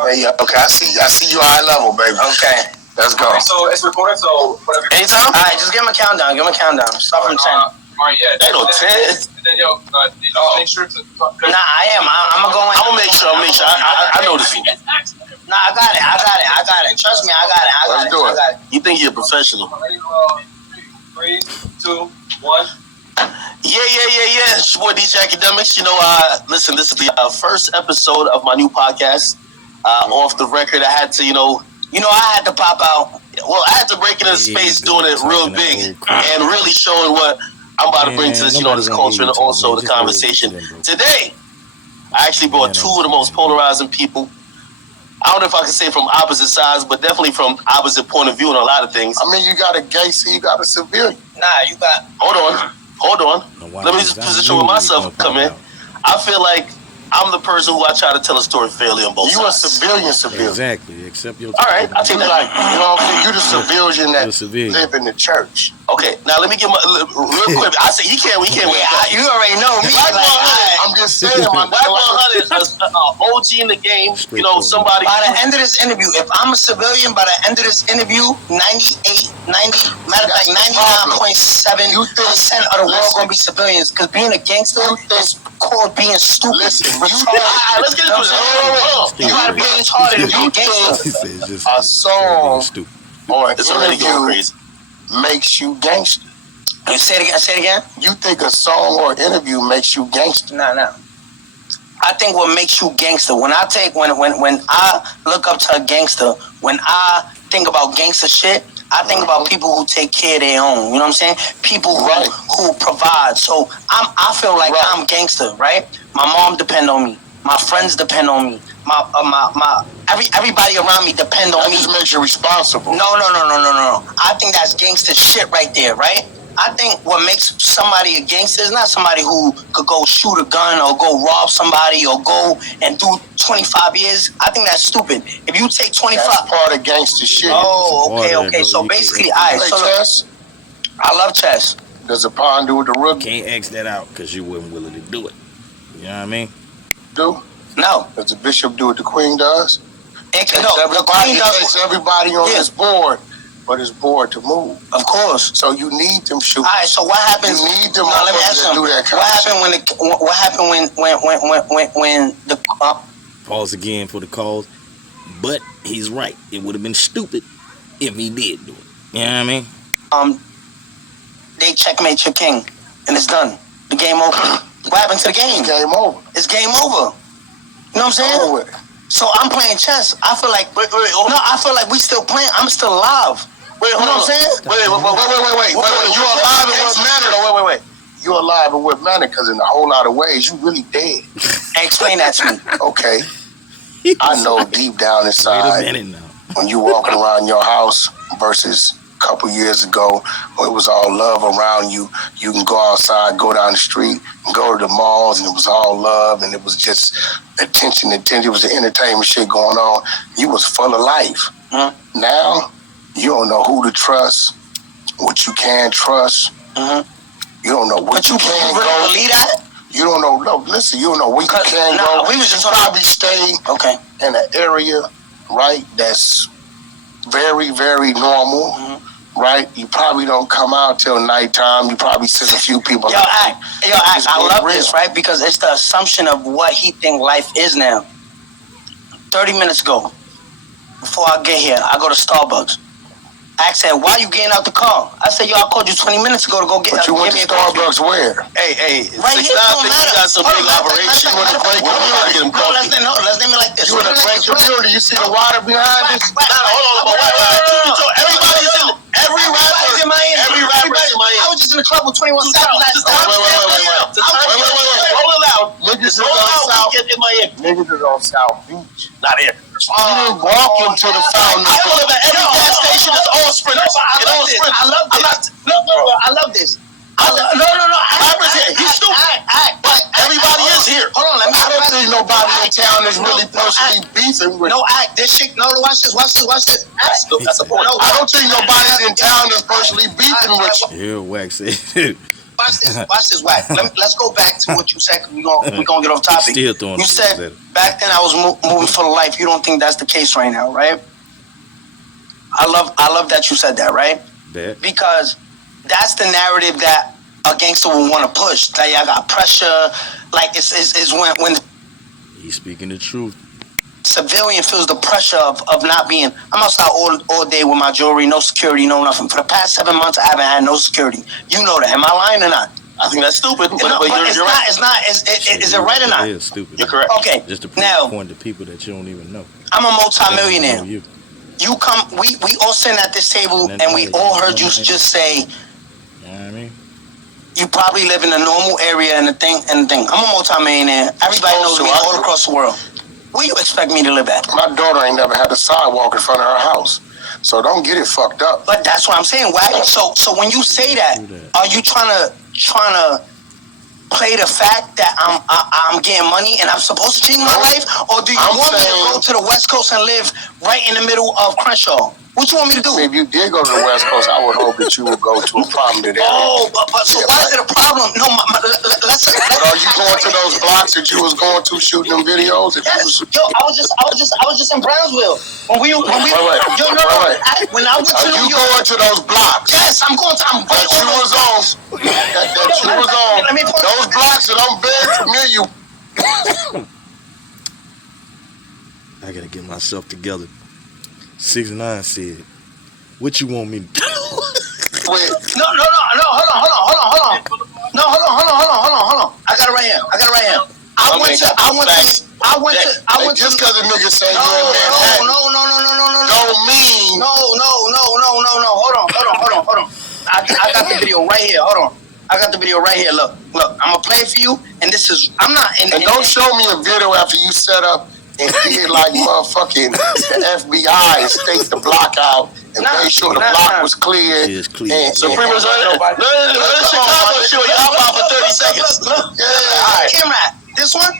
Hey, okay, I see you high level, baby. Okay. Let's go. Okay, so it's recorded, so whatever. Anytime? Alright, just give him a countdown. Start from 10. Alright, yeah. Ain't no 10. And then, yo, make sure to... Nah, I am. I'm gonna go in. I'm gonna make sure. I know this. Nah, I got it. Trust me, I got it. Let's do it. You think you're a professional? 3, 2, 1. Yeah. It's your boy DJ Academics. You know, listen, this is the first episode of my new podcast. Off the record, I had to, I had to pop out. Well, I had to break into space doing it real big and really showing what I'm about to bring to this, this culture and also the conversation. Today, I actually brought two of the most polarizing people. I don't know if I can say from opposite sides, but definitely from opposite point of view on a lot of things. I mean, you got a gangster, you got a civilian. Nah, you got... Hold on. Let me just position where myself come in. I feel like I'm the person who I try to tell a story fairly on both sides. You a civilian. Exactly, except your... All right, I'll take that. Like, you know what I'm saying? You the civilian that live in the church. Okay, now let me get real quick. I said, he can't wait. You already know me. I'm just saying, my Black 100 is an OG in the game. Somebody... By the end of this interview, if I'm a civilian, by the end of this interview, 99.7% of the world gonna be civilians. Because being a gangster is called being stupid. Listen, let's get into this. You gotta be retarded to be a gangster. A song or an it's already going crazy. Makes you gangster. You say it again? You think a song or interview makes you gangster? No. I think what makes you gangster, when I look up to a gangster, when I think about gangster shit, I think about people who take care of their own. You know what I'm saying? People who provide. So I feel like I'm gangster, right? My mom depend on me. My friends depend on me. Everybody around me depend on me. That just makes you responsible. No. I think that's gangster shit right there, right? I think what makes somebody a gangster is not somebody who could go shoot a gun or go rob somebody or go and do 25 years. I think that's stupid. If you take 25... That's part of gangster shit. Oh, okay. So basically, chess? I love chess. Does a pawn do with the rook? Can't X that out because you wasn't willing to do it. You know what I mean? Do? No. Does the bishop do what the queen does? Everybody on this board, but it's board to move. Of course. So you need them shooters. All right. So what happens? You need them. No, let me ask you. What happened when the pause again for the cause? But he's right. It would have been stupid if he did do it. You know what I mean? They checkmate your king, and it's done. The game over. What happened to the game? Game over. It's game over. You know what I'm saying? Over with. So I'm playing chess. I feel like I feel like we still playing. I'm still alive. Wait, hold on. You know what I'm saying? Wait. You alive in what manner? Wait. You alive in what manner? Because in a whole lot of ways, you really dead. Explain that to me. Okay. I know deep down inside, Wait a minute now. When you walking around your house versus a couple years ago, when it was all love around you, you can go outside, go down the street, and go to the malls, and it was all love, and it was just attention. It was the entertainment shit going on. You was full of life. Now, you don't know who to trust, what you can trust. You don't know what you can go. But you believe that? You don't know. No, listen, you don't know where you can go. We was just probably stay in an area, right, that's very, very normal, right? You probably don't come out till nighttime. You probably see a few people. I love this, right? Because it's the assumption of what he think life is now. 30 minutes ago, before I get here, I go to Starbucks. I said, why you getting out the car? I said, I called you 20 minutes ago to go get you went to Starbucks where? Hey, right here, you got some big operation. You want to break community. Let's name it like this. You want to break community. You see the water behind this? Hold on. Everybody's in Miami. I was just in the club with 21 Savage last time. Wait. Roll it out. Niggas is on South Beach. Not here. You didn't walk into the fountain. I feel that every gas station is all sprinters. I love this. He's stupid. But everybody is here. Hold on, I don't think nobody in town is really personally beefing with. No, this shit. No, watch this. That's a point. I don't think nobody in town is personally beefing with you. Yeah, Wack said. Watch this, Wack. Let's go back to what you said. We're gonna get off topic. Still throwing You it said at it. back then I was moving for life. You don't think that's the case right now, right? I love that you said that, right? Bet. Because that's the narrative that a gangster will want to push. Like, I got pressure. Like, it's when He's speaking the truth. civilian feels the pressure of not being. I'm outside all day with my jewelry, no security, no nothing. For the past 7 months, I haven't had no security. You know that. Am I lying or not? I think that's stupid. But No, but you're it's right. not. It's not. Is it right or not? It is stupid. You're correct. Okay. Just to prove Now, a point to people that you don't even know. I'm a They don't multimillionaire. know you. You come. We all sitting at this table, and we all heard you just say You know what I mean? you probably live in a normal area and the thing. I'm a multimillionaire. Everybody knows me all across the world. Where you expect me to live at? My daughter ain't never had a sidewalk in front of her house, so don't get it fucked up. But that's what I'm saying, Wack. So when you say that, are you trying to play the fact that I'm getting money and I'm supposed to change my life, or do you want me to go to the West Coast and live right in the middle of Crenshaw? What you want me to do? If you did go to the West Coast, I would hope that you would go to a prominent area. Oh, but so why is it a problem? No, let's. But are you going to those blocks that you was going to shooting them videos? If you Yes, was, yo, I was just in Brownsville when we Wait. yo, no, when I went are to you New York. going to those blocks Yes, I'm going to. I'm that you was on? That you was on. Let me put- Those blocks that I'm very familiar. I gotta get myself together. 6ix9ine said, "What you want me to do?" With. No, hold on. No, hold on. I got it right here. I went to. Just because a nigga say No, you're in Manhattan, no. don't mean. No. Hold on. I got the video right here. Hold on. I got the video right here. Look. I'm gonna play it for you. And this is. I'm not. And don't show me a video after you set up and did like motherfucking the FBI and staked the block out and made sure the block was clear. It's clear. Supreme was let Chicago show you hop out for 30 seconds. Look. Yeah, all right. Camera. This one?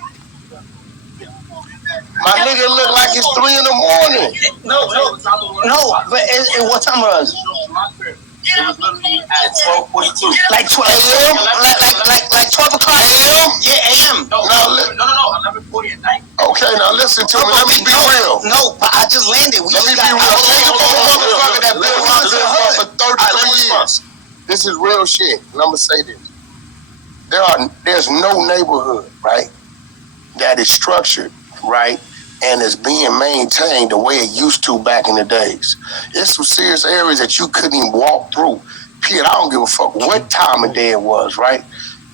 My nigga look like it's 3 in the morning. No. But what time was it? It was literally at 12:42. Like 12. AM? Like 12 o'clock. AM? Yeah, AM. No, Now, 11:40 at night. Okay, now listen to me. Let me be real. No, but I just landed. Let me be real. Motherfucker that been around this for 33 years. This is real shit. And I'm gonna say this. There's no neighborhood, right, that is structured, right, and is being maintained the way it used to back in the days. There's some serious areas that you couldn't even walk through. Period. I don't give a fuck what time of day it was, right?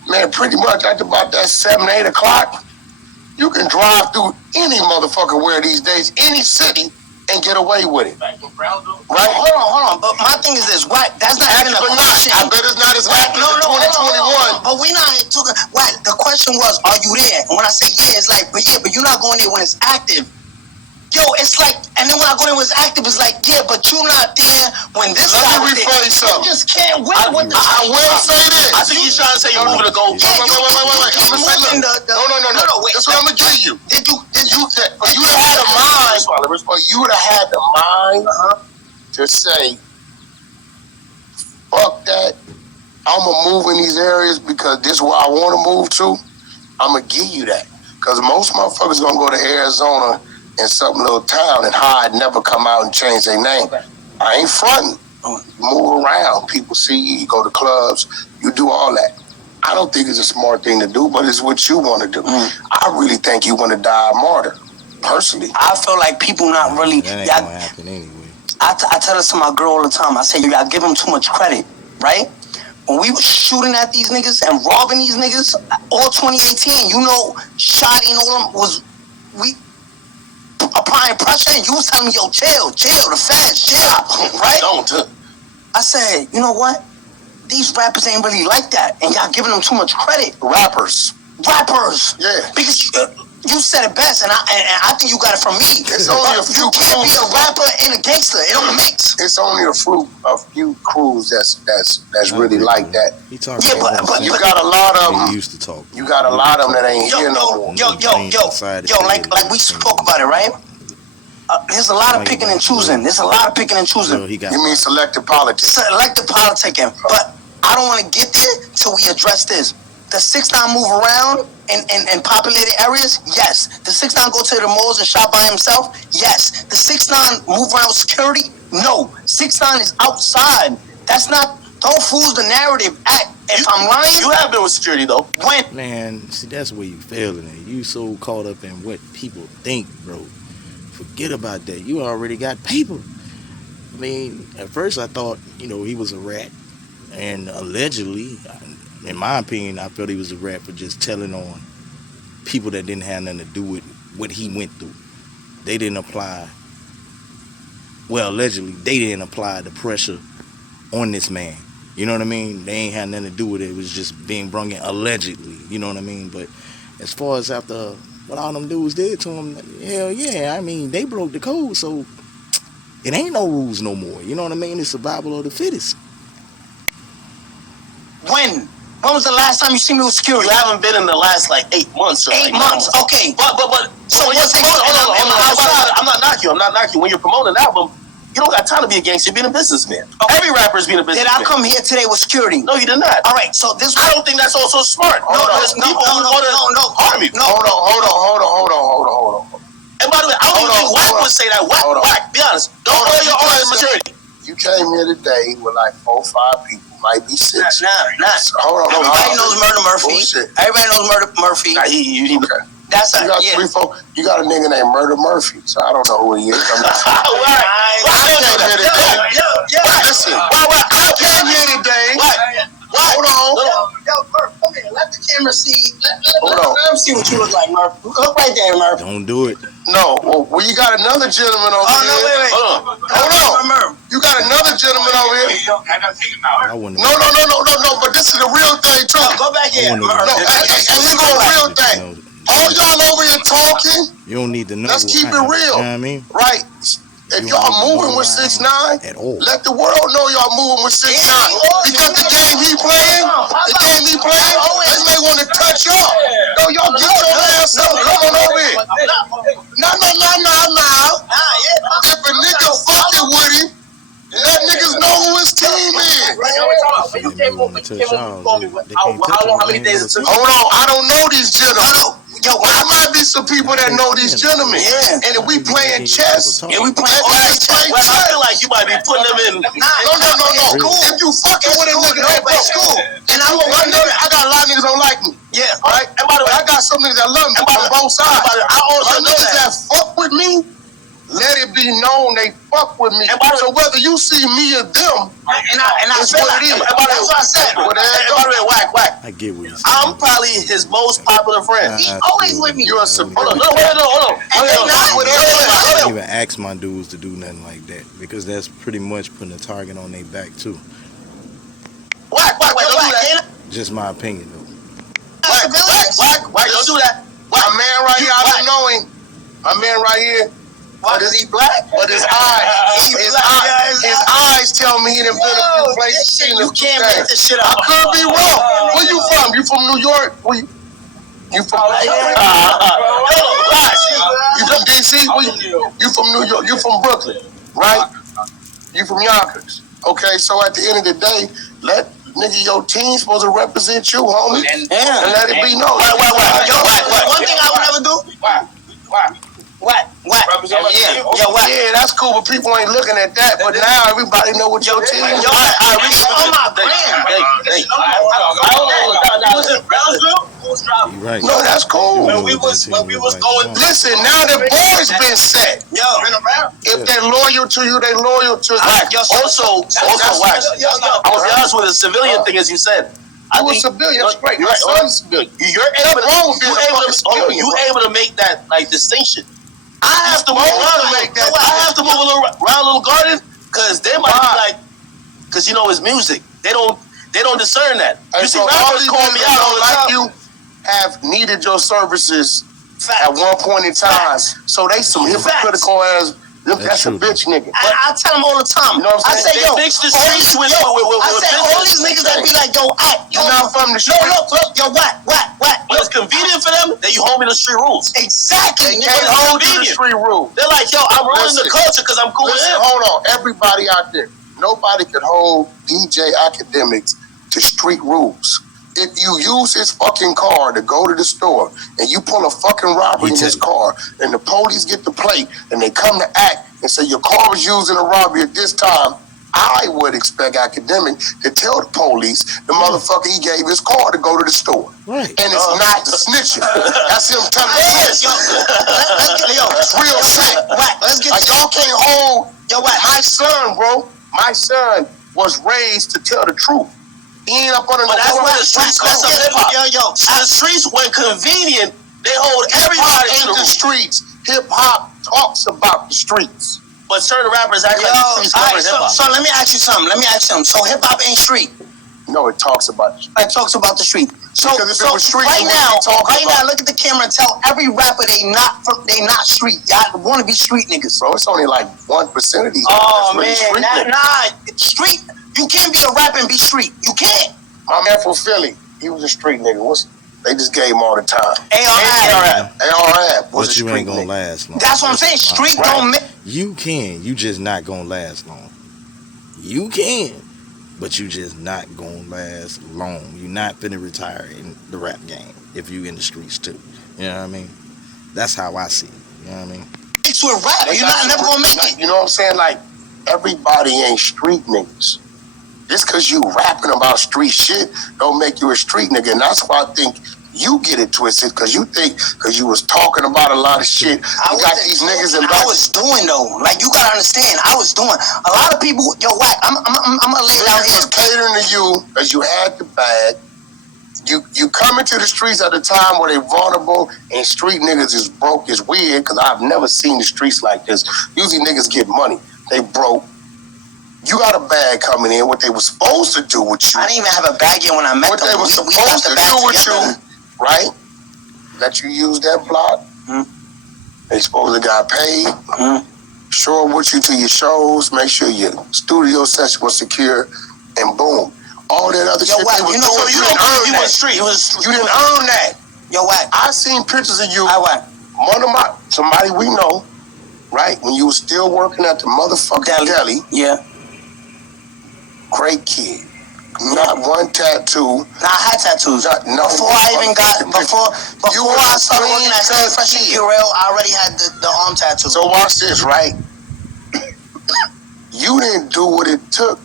Man, pretty much at about that 7, 8 o'clock, you can drive through any motherfucker where these days, any city, and get away with it. Like from Brownsville. Right? Hold on. But my thing is this. What? That's not even a But not. question. I bet it's not as happening No, in hold 2021. on. But we not talking. What? The question was, are you there? And when I say yeah, it's like, but you're not going there when it's active. Yo, it's like, and then when I go there when it's active, it's like, yeah, but you're not there when this Let guy me was there. rephrase something. You just can't win with the. I will say this. I think he's trying to say you're moving to go. Wait. I'm gonna say, look. No. Wait. That's what I'm gonna give you. Did you? For you to have the mind, for you to have the mind to say, fuck that, I'm gonna move in these areas because this is where I want to move to, I'm gonna give you that. Because most motherfuckers gonna go to Arizona in some little town and hide, never come out and change their name. Okay. I ain't fronting. You move around, people see you, you go to clubs, you do all that. I don't think it's a smart thing to do, but it's what you want to do. I really think you want to die a martyr, personally. I feel like people not really. That ain't gonna happen anyway. I tell this to my girl all the time. I say, you gotta give them too much credit, right? When we were shooting at these niggas and robbing these niggas, all 2018, you know, Shotty and all them was, we applying pressure, and you was telling me, yo, chill, the feds, chill, right? Don't. I said, you know what? These rappers ain't really like that, and y'all giving them too much credit. Rappers. Yeah. Because you said it best, and I think you got it from me. It's only a few You can't be a crews. rapper and a gangster. It don't mix. It's only a few crews that's really like that. He talking. Yeah, but You got a lot of he them. used to talk. You got a lot of them that ain't here no more. Yo, like we spoke about it, right? There's a lot of picking and choosing. So he got. You mean selective politics? Selective politicking. But I don't want to get there till we address this. The 6ix9ine move around in populated areas? Yes. The 6ix9ine go to the malls and shop by himself? Yes. The 6ix9ine move around with security? No. 6ix9ine is outside. That's not, don't fool the narrative. If I'm lying, You have been with security though. when? Man, see, that's where you failing at. You so caught up in what people think, bro. Forget about that. You already got paper. I mean, at first I thought, he was a rat. And allegedly, in my opinion, I felt he was a rat for just telling on people that didn't have nothing to do with what he went through. They didn't apply, allegedly, they didn't apply the pressure on this man. You know what I mean? They ain't had nothing to do with it. It was just being brung in allegedly. You know what I mean? But as far as after what all them dudes did to him, hell yeah. I mean, they broke the code, so it ain't no rules no more. You know what I mean? It's survival of the fittest. When? When was the last time you seen me with security? You haven't been in the last 8 months or 8 months. Okay. But So when you're what's the- promoting, am I outside? I'm not knocking you. When you're promoting an album, you don't got time to be a gangster. You're being a businessman. Okay. Every rapper is being a Did businessman. I come here today with security? No, you did not. All right. So this. I don't think that's also smart. There's people who want to harm you. Hold on. And by the way, I don't even think Wack would say that. Wack, be honest. Don't know your own maturity. You came here today with 4 or 5 people, might be 6. Nah. Hold on. Everybody knows Murder Murphy. Bullshit. Everybody knows Murder Murphy. Nah, you need to. Okay. That's You got 3, 4. You got a nigga named Murder Murphy, so I don't know who he is. I'm not Listen, I came here today. Hold on. Yo, Murph, come here. Let the camera see. Hold on. Let them see what you look like, Murph. Look right there, Murph. Don't do it. No, well, you got another gentleman over Oh, here. no, wait. Hold on. Murph. You got another gentleman over here. I wouldn't. No. But this is the real thing too. Go back here, I No, Murph. and we go real thing. All y'all over here talking, You don't need to know. let's keep it real. You know what I mean? right? If You y'all don't moving know with why 6ix9ine, at all. let the world know y'all moving with 6ix9ine. Because the game he playing, they may want to touch y'all. No, y'all get your ass up. Come on over here. No. If a nigga fucking with him, let niggas know who his team is. How many days it took? Hold on, I don't know these gentlemen. Yo, There might be some people that know these gentlemen. Yeah. And if we playing chess, Yeah, we playing let's play Well, I chess. feel like you might be putting them in. No. If you fucking with a nigga, that's cool. And I got a lot of niggas don't like me. Yeah. Right? And by the way, I got some niggas that love me on both sides. I also My know niggas that. that fuck with me, let it be known they fuck with me. So whether you see me or them, And I it's feel what like, it is. that's what I said. Whatever. And by the way, Wack. I get what he's saying. I'm probably his most popular friend. He always with me. You're a Hold on. Hold on. And they not with I everybody. don't even ask my dudes to do nothing like that because that's pretty much putting a target on their back too. Wack, don't do that. Just my opinion though. Wack, don't do that. My man right here, I don't know him. My man right here, What is he black? but his eyes tell me he done been a few places. Seen You a few can't make things. this shit I up. could be wrong. Where you from? You from New York? You from You from DC? You from New York? You from Brooklyn, right? You from Yonkers. Okay, so at the end of the day, let nigga your team supposed to represent you, homie, and let it be known. One thing I would never do. What? Yeah, that's cool, but people ain't looking at that. But now everybody know what your team is. I really on my You right. No, that's cool. When we was going Listen, now the boys been set. If they're loyal to you, they loyal to you. Also, Wack. I was honest with the civilian thing, as you said. I was civilian. That's great. My son's civilian. You're able to make that distinction. I have to move a little garden because they might be like, because it's music. They don't discern that. You see, rappers call me out all the time. You have needed your services at one point in time, so they some hypocritical ass. That's a bitch nigga. I tell them all the time. You know what I'm saying? I say, yo, They mix the streets with I said, all these niggas that be like, yo, You're not from the street. look, yo, what? When it's convenient for them, then you hold me to street rules. Exactly. They can't hold you to street rules. They're like, yo, I'm ruling the culture because I'm cool with Listen, him. hold on. Everybody out there, nobody could hold DJ Academics to street rules. If you use his fucking car to go to the store and you pull a fucking robbery in his car and the police get the plate and they come to act and say your car was used in a robbery at this time, I would expect Academic to tell the police the motherfucker he gave his car to go to the store. Right. And it's not the snitching. That's him telling the truth. It's real shit. Wack, let's get like, y'all can't hold Wack. my son, bro. My son was raised to tell the truth. He ain't up under But that's where the streets mess up hip hop. The streets, when convenient, they hold everybody to the streets. Hip hop talks about the streets. But certain rappers act like the streets cover hip hop. So let me ask you something. So hip hop ain't street. No, it talks about the street. It talks about the street. So street, right now, look at the camera and tell every rapper they not street. Y'all want to be street niggas. Bro, it's only like 1% of these. Oh man, street. You can't be a rapper and be street. You can't. My man from Philly, he was a street nigga. They just gave him all the time. ARAB was But a you street ain't gonna nigga. last long. That's what I'm saying. Street don't make. You can. You just not gonna last long. You can. But you just not gonna last long. You're not finna retire in the rap game if you in the streets too. You know what I mean? That's how I see it. You know what I mean? It's with rap. You're never gonna make it. You know what I'm saying? Like, everybody ain't street niggas. Just because you rapping about street shit don't make you a street nigga. And that's why I think you get it twisted, because you think because you was talking about a lot of shit. You got these niggas in I was doing though. Like, you gotta understand, I was doing. A lot of people, Wack, I'm gonna lay it out here. Niggas was catering to you because you had the bag. You come into the streets at a time where they vulnerable and street niggas is broke is weird, because I've never seen the streets like this. Usually niggas get money. They broke. You got a bag coming in. What they were supposed to do with you. I didn't even have a bag yet when I met what them. What they were supposed to do with you, right? Let you use that block. Mm-hmm. They supposed to got paid. Mm-hmm. Show up with you to your shows. Make sure your studio session was secure. And boom. All that other shit Wack, they were doing. You didn't earn that. You didn't earn that. Wack. I seen pictures of you. One of somebody we know, right? When you was still working at the motherfucking deli. Yeah. Great kid. Not one tattoo. I had tattoos. Before I even got, before I started working at Fresh and Purell, I already had the arm tattoo. So watch this, right? You didn't do what it took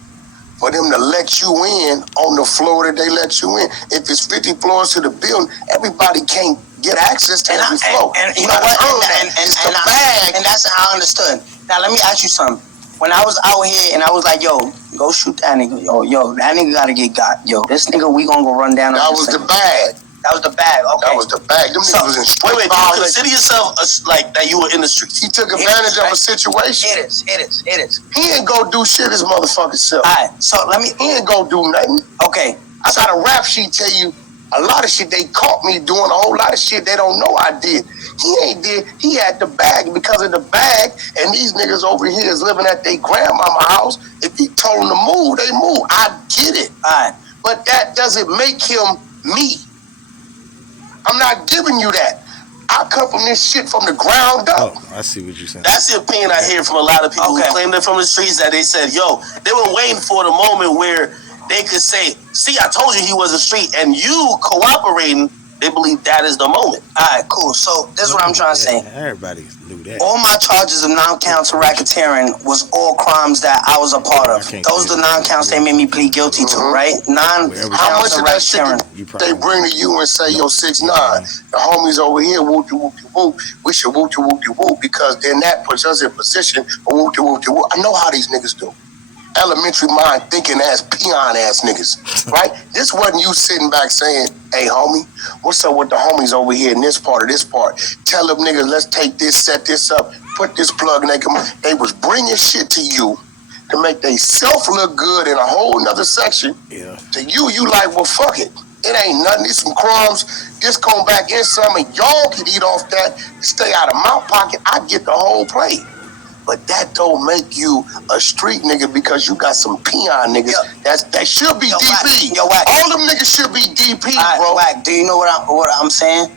for them to let you in on the floor that they let you in. If it's 50 floors to the building, everybody can't get access to every floor. And you know what? And that's how I understood. Now let me ask you something. When I was out here and I was like, yo, go shoot that nigga. Yo, that nigga gotta get got. Yo, this nigga, we gonna go run down. That was the bag. That was the bag. Okay. That was the bag. Them niggas was in straight. Wait, do you consider yourself like that? You were in the streets. He took advantage of a situation. It is. He ain't go do shit his motherfucking self. All right, so he ain't go do nothing. Okay. I got a rap sheet tell you a lot of shit they caught me doing, a whole lot of shit they don't know I did. He ain't did. He had the bag because of the bag, and these niggas over here is living at their grandmama house. If he told them to move, they move. I get it. All right. But that doesn't make him me. I'm not giving you that. I come from this shit from the ground up. Oh, I see what you're saying. That's the opinion I hear from a lot of people who claim they're from the streets, that they said, yo, they were waiting for the moment where they could say, see, I told you he was a street, and you cooperating, they believe that is the moment. All right, cool. So this is what I'm trying to say. Everybody knew that. All my charges of non-counts of racketeering was all crimes that I was a part of. Those are the non-counts they made me plead guilty to, right? How much of that shit they bring to you and say, yo, 6ix9ine, the homies over here, whoop-de-whoop-de-whoop, we should whoop-de-whoop-de-whoop, because then that puts us in position for whoop-de-whoop-de-whoop. I know how these niggas do. Elementary mind thinking ass, peon ass niggas, right? This wasn't you sitting back saying, hey, homie, what's up with the homies over here in this part of this part? Tell them niggas, let's take this, set this up, put this plug, and they was bringing shit to you to make they self look good in a whole nother section. Yeah. To you like, well, fuck it. It ain't nothing. These some crumbs. This come back in some, and y'all can eat off that. Stay out of my pocket. I get the whole plate. But that don't make you a street nigga because you got some peon niggas. That should be DP. Wack. All them niggas should be DP, bro. Wack, do you know what I'm saying?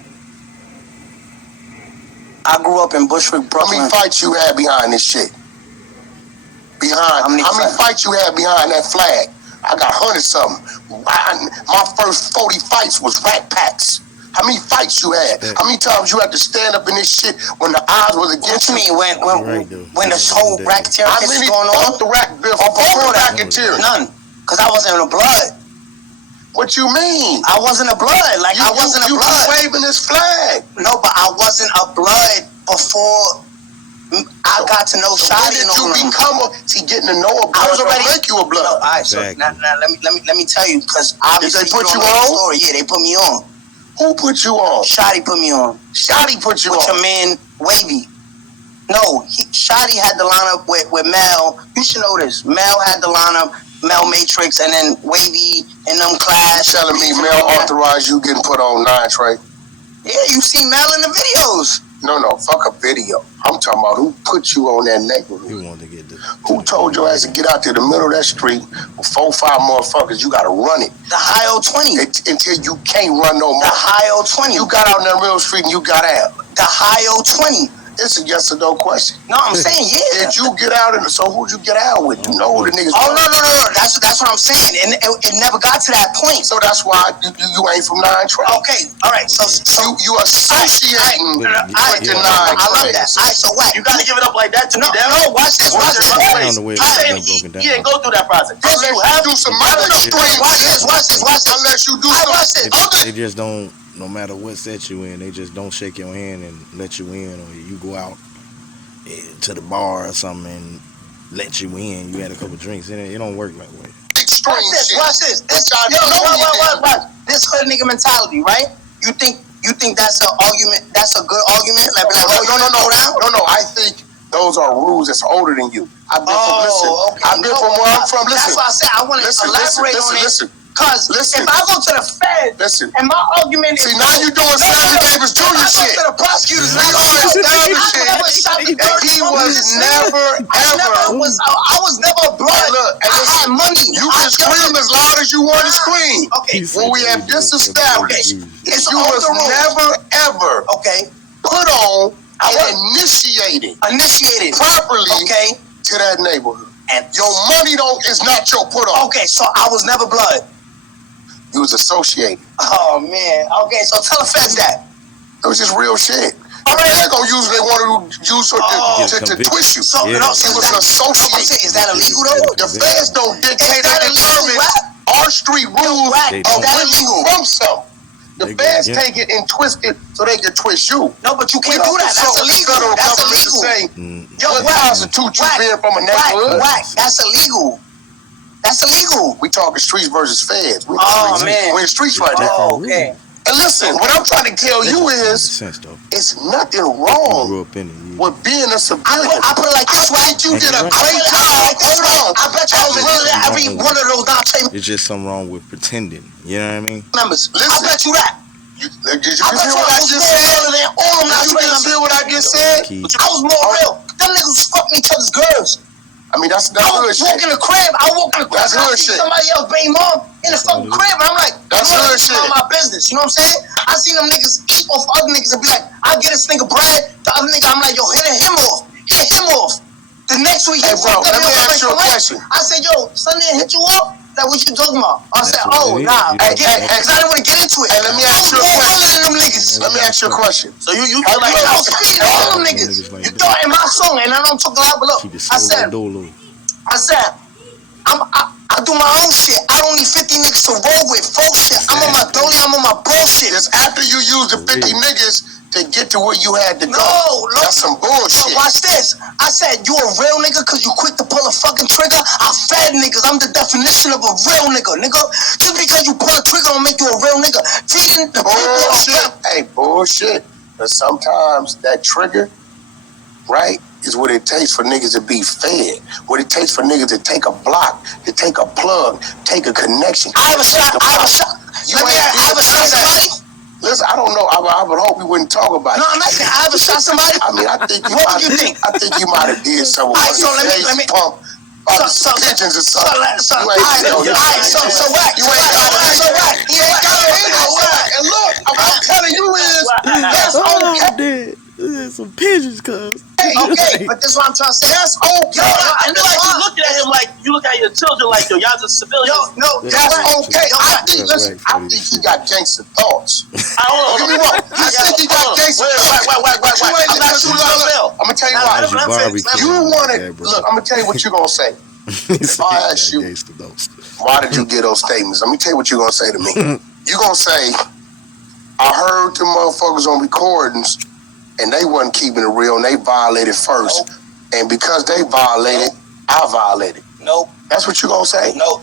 I grew up in Bushwick, Brooklyn. How many fights you had behind this shit? How many fights you had behind that flag? I got 100 something. My first 40 fights was Rat Packs. How many fights you had? How many times you had to stand up in this shit when the odds was against you? What you mean when this whole racketeering shit is going on? The rack bill before racketeering? None, because I wasn't in the blood. What you mean? I wasn't a blood. Like I wasn't a blood. You waving this flag? No, but I wasn't a blood before I got to know Shotty. When did you become getting to know a blood? I was already make you a blood. No, all right, so now let me tell you, because obviously they put you on. Story. Yeah, they put me on. Who put you on? Shotty put me on. Shotty put you on. With your man Wavy. No, Shotty had the lineup with Mel. You should know this. Mel had the lineup. Mel Matrix, and then Wavy and them class. You telling me Mel authorized you getting put on 9 Trey? Yeah, you see Mel in the videos. No, fuck a video. I'm talking about who put you on that neighborhood. Who wanted to get this? Who told your ass to get out to the middle of that street with 4 or 5 motherfuckers? You gotta run it. The high 20. Until you can't run no more. The high 20. You got out in that real street and you got out. The high 20. It's a yes or no question. No, I'm saying yeah. Did you get out? So who'd you get out with? You know who the niggas? Oh no. That's what I'm saying. And it never got to that point. So that's why you ain't from 9 Trey. Okay, all right. So you associating with the 9. I love that. All right, so what? You gotta give it up like that to me. No, watch this. He didn't go through that process. Unless you do some other extreme shit. Watch this. Unless you do They just don't. No matter what set you in, they just don't shake your hand and let you in, or you go out to the bar or something and let you in. You had a couple drinks in it. It don't work that way. Extreme shit. Watch this. Watch. This hood nigga mentality, right? You think that's an argument? That's a good argument? Like, no. I think those are rules that's older than you. I've been from where I'm from. Listen. That's why I said I want to elaborate on it. Listen. Cause if I go to the Fed and my argument is now you doing Sammy Davis Jr. shit. I go to the prosecutors and I he was never ever. I was never a blood. Look, I had money. You can scream as loud as you want to scream. Okay. When we have disestablished, you was never ever put on and initiated properly to that neighborhood. And your money is not your put on. Okay, so I was never blood. You was associated. Oh man. Okay, so tell the feds that. It was just real shit. They're gonna use what they want to use to twist you. So it was associated. Is that illegal though? The feds don't dictate and determine our street rules of when you from something. The feds take it and twist it so they can twist you. No, but you can't do that. That's illegal. That's illegal. What constitutes you being from a neighborhood? That's illegal. That's illegal. We talking streets versus feds. Man. We're in streets right now. Oh, okay. And listen, what I'm trying to tell you is, it's nothing wrong with being a civilian. I put it like this way. You did a great job. Hold on. I bet you I was really every one of those down. It's just something wrong with pretending. You know what I mean? Members. Listen, I bet you that. Did you hear what I just said? Did you hear what I just said? I was more real. Them niggas was fucking each other's girls. I mean, that's I was walking the crib. That's hood shit. Somebody else baby mom in the fucking crib. And I'm like, that's hood shit. My business. You know what I'm saying? I seen them niggas eat off other niggas and be like, I get this nigga bread. The other nigga, I'm like, yo, hit him off. The next week, hey, bro, let me ask you a question. I said, yo, Sunday hit you off? That what you talking about? I said, oh, nah. Cause I didn't want to get into it. Hey, let me ask you a question. Let me ask you a question. So you like, I was feeding all them niggas. You thought in my song, and I don't talk a lot, but look, I said, I do my own shit. I don't need 50 niggas to roll with. Folk shit. I'm on my dolly, I'm on my bullshit. It's after you use the 50 niggas to get to where you had to go. No, that's some bullshit. So watch this. I said, you a real nigga because you quick to pull a fucking trigger? I fed niggas. I'm the definition of a real nigga. Just because you pull a trigger don't make you a real nigga. Feeding the bullshit. Hey, bullshit. But sometimes that trigger, right, is what it takes for niggas to be fed. What it takes for niggas to take a block, to take a plug, take a connection. I have a shot. You ain't have a shot somebody? Listen, I don't know. I would hope we wouldn't talk about it. No, I'm not saying I ever shot somebody. I mean, I think you what do you think? I think you might have did something. All right, so let me pump. Some pigeons or something. So Wack. You ain't got it. And look, I'm telling you is that's okay. There's some pigeons, cuz. Okay, but this is what I'm trying to say. That's okay. I feel like you look at him like you look at your children like yo. Y'all just civilians. No, that's okay. I think he got gangster thoughts. Don't get me wrong. I think he got gangster thoughts. Wait. I'm gonna tell you why. Look, I'm gonna tell you what you're gonna say. If I ask you, why did you get those statements? Let me tell you what you're gonna say to me. You're gonna say, I heard the motherfuckers on recordings, and they wasn't keeping it real, and they violated first. Nope. And because they violated, I violated. Nope. That's what you're gonna say? Nope.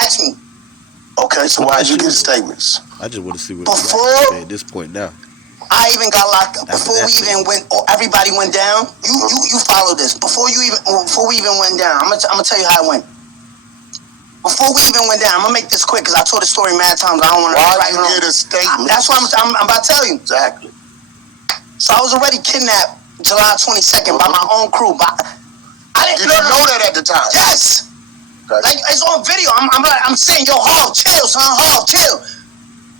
Ask me. Okay, so why did you get statements? I just want to see what before at this point now. I even got locked up. Before we even went, or everybody went down. You followed this. Before we even went down, I'm gonna tell you how it went. Before we even went down, I'm gonna make this quick because I told the story mad times. I don't want to. Why did you get a statement? That's what I'm about to tell you. Exactly. So I was already kidnapped July 22nd by my own crew. I didn't know that at the time. Yes. Okay. Like it's on video. I'm saying, yo, Hall, chill, son, Hall, chill.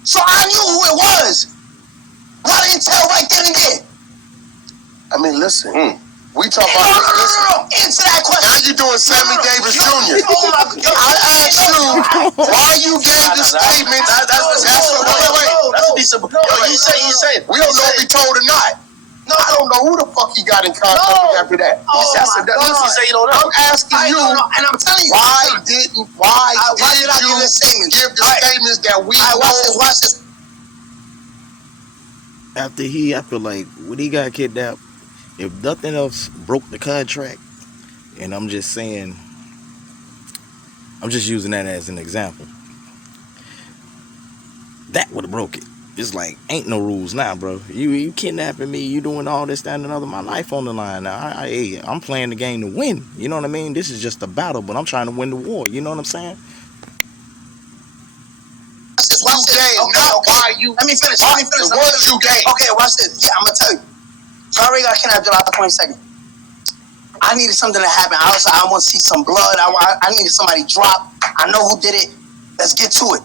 So I knew who it was. Why didn't tell right then and there? I mean, listen. We talk about No. Answer that question. Now you doing Sammy Davis Jr. Oh my God. I asked you why you gave the statement. Wait. That's a decent. Yo, you say. We don't know if he told or not. No, I don't know who the fuck he got in contact with after that. You say you don't know. I'm asking you, and I'm telling you, why did you give the statements? Give the statements that we know? Watch this. After I feel like when he got kidnapped, if nothing else broke the contract, and I'm just saying, I'm just using that as an example, that would have broke it. It's like, ain't no rules now, bro. You kidnapping me, you doing all this, that, and another. My life on the line now. I'm playing the game to win. You know what I mean? This is just a battle, but I'm trying to win the war. You know what I'm saying? Watch this. Okay. Let me finish. The words you gave. Okay, watch this. Yeah, I'm gonna tell you. So I already got kidnapped July 22nd. I needed something to happen. I was like, I want to see some blood. I needed somebody drop. I know who did it. Let's get to it.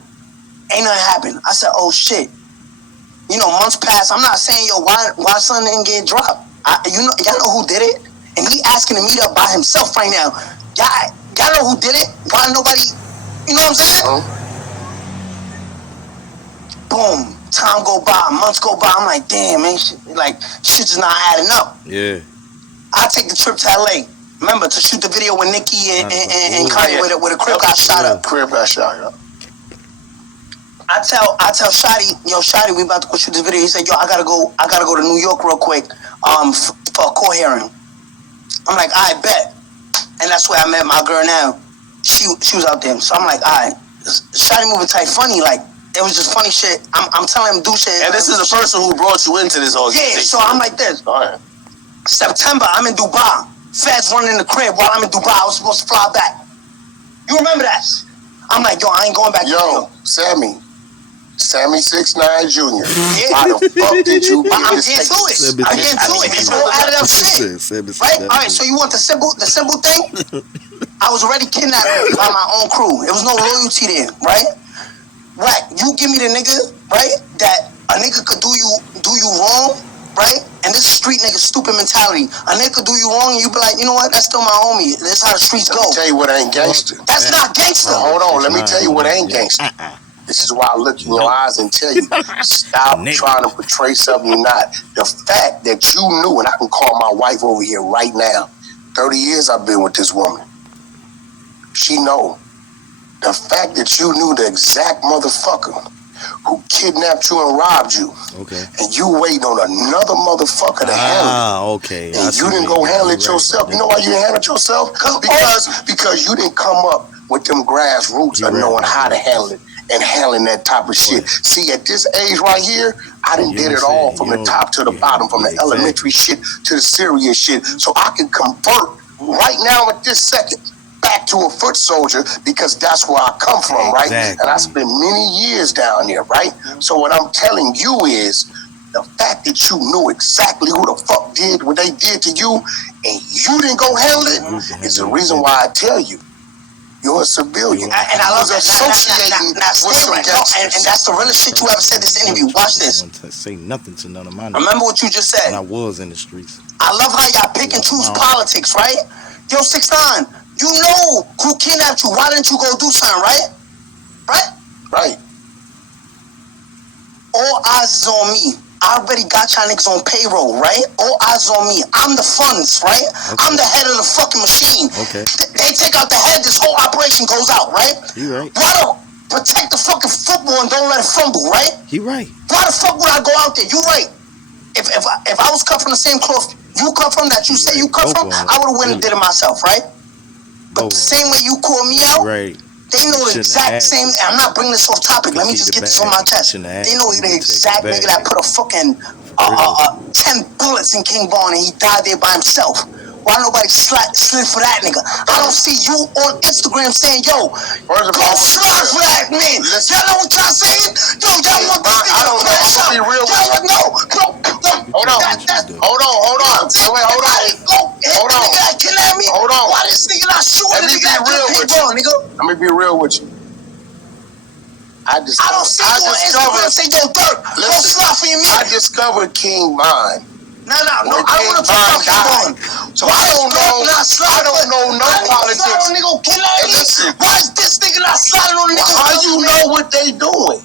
Ain't nothing happened. I said, oh shit. You know, months passed. I'm not saying, yo, why son didn't get dropped? Y'all know who did it? And he asking to meet up by himself right now. Y'all know who did it? Why nobody, you know what I'm saying? Boom. Time go by, months go by. I'm like, damn, man, shit's just not adding up. Yeah. I take the trip to LA. Remember to shoot the video with Nicki and Kanye with a crib got shot up. Crib got shot up. I tell Shotty, yo, Shotty, we about to go shoot this video. He said, yo, I gotta go to New York real quick, for a court hearing. I'm like, I bet. And that's where I met my girl now. She was out there. So I'm like, all right. Shotty moving tight funny, like, it was just funny shit. I'm telling him do shit. And this is the person who brought you into this organization. Yeah, so I'm like this. All right. September, I'm in Dubai. Feds running in the crib while I'm in Dubai. I was supposed to fly back. You remember that? I'm like, yo, I ain't going back. Yo, Sammy 6'9" Jr. Yeah. Why the fuck did you get I'm this getting to statement? it. I'm getting to it. It's all added up shit. Right? All right, so you want the simple thing? I was already kidnapped by my own crew. There was no loyalty there, right? Wack, you give me the nigga, right? That a nigga could do you wrong, right? And this street nigga stupid mentality. A nigga could do you wrong and you be like, you know what? That's still my homie. This is how the streets go. Let me tell you what ain't gangster. That's not gangster. Hold on, let me tell you what ain't gangster. This is why I look in your eyes and tell you, stop trying to portray something you're not. The fact that you knew, and I can call my wife over here right now, 30 years I've been with this woman. She know. The fact that you knew the exact motherfucker who kidnapped you and robbed you, and you waiting on another motherfucker to handle it, okay. and you didn't go handle it yourself. You know why you didn't handle it yourself? Because you didn't come up with them grassroots of knowing how to handle it and handling that type of shit. See, at this age right here, I done did it all from the top to the bottom, from the elementary shit to the serious shit, so I can convert right now at this second back to a foot soldier because that's where I come from, right? And I spent many years down there, right? So what I'm telling you is the fact that you knew exactly who the fuck did what they did to you and you didn't go handle it is the reason why I tell you you're a civilian. And I love that. Associating with some gangsters. And that's the realest shit you ever said this interview. Watch this. I don't say nothing to none of my Remember what you just said. when I was in the streets. I love how y'all pick and choose politics, right? Yo, 6'9", You know who kidnapped you. Why didn't you go do something, right? Right? Right. All eyes is on me. I already got y'all niggas on payroll, right? All eyes on me. I'm the funds, right? Okay. I'm the head of the fucking machine. Okay. They take out the head, this whole operation goes out, right? You right. Why don't protect the fucking football and don't let it fumble, right? You right. Why the fuck would I go out there? You right. If I was cut from the same cloth you cut from, that you say you cut from, I would have went and did it myself, right? But the same way you call me out, right. They know the exact same. I'm not bringing this off topic. Let me just get this on my chest. They know the exact nigga that put a fucking 10 bullets in King Von and he died there by himself. Why nobody slid for that nigga? I don't see you on Instagram saying, yo, go slide for that man. Y'all know what y'all saying? Yo, y'all want this nigga to crash out. Hold on. Wait, hold on. Hold on. Why this nigga not shooting? Let me be real with you. Let me be real with you. I don't see you on Instagram say, yo, Dirk, go slide for your man. I discovered King Von. No, I want to talk about King Von. So I don't know no politics. Listen, why is this nigga not sliding on the nigga? How you know what they doing?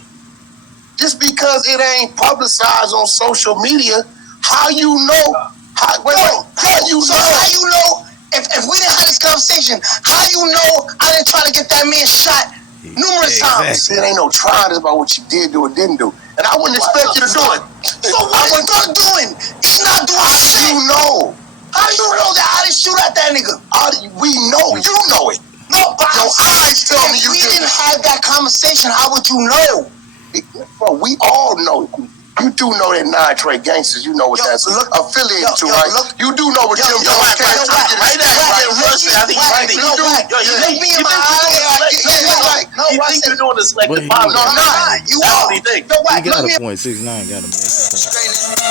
Just because it ain't publicized on social media, how you know? How you know? If we didn't have this conversation, how you know I didn't try to get that man shot numerous times? It ain't no trying. It's about what you did do or didn't do. And I wouldn't expect you to do it. So what is Dirk doing? He's not doing shit. You know. How do you know that I didn't shoot at that nigga? We know. You know it. No, but your eyes tell me you didn't have that conversation. How would you know? Bro, we all know. You do know that non-trade gangsters. You know what that's affiliated to, right? You do know what Jim Jones came to get right there. You think you're doing this like the No, I'm not. You are. He got a point. 6ix9ine got a point.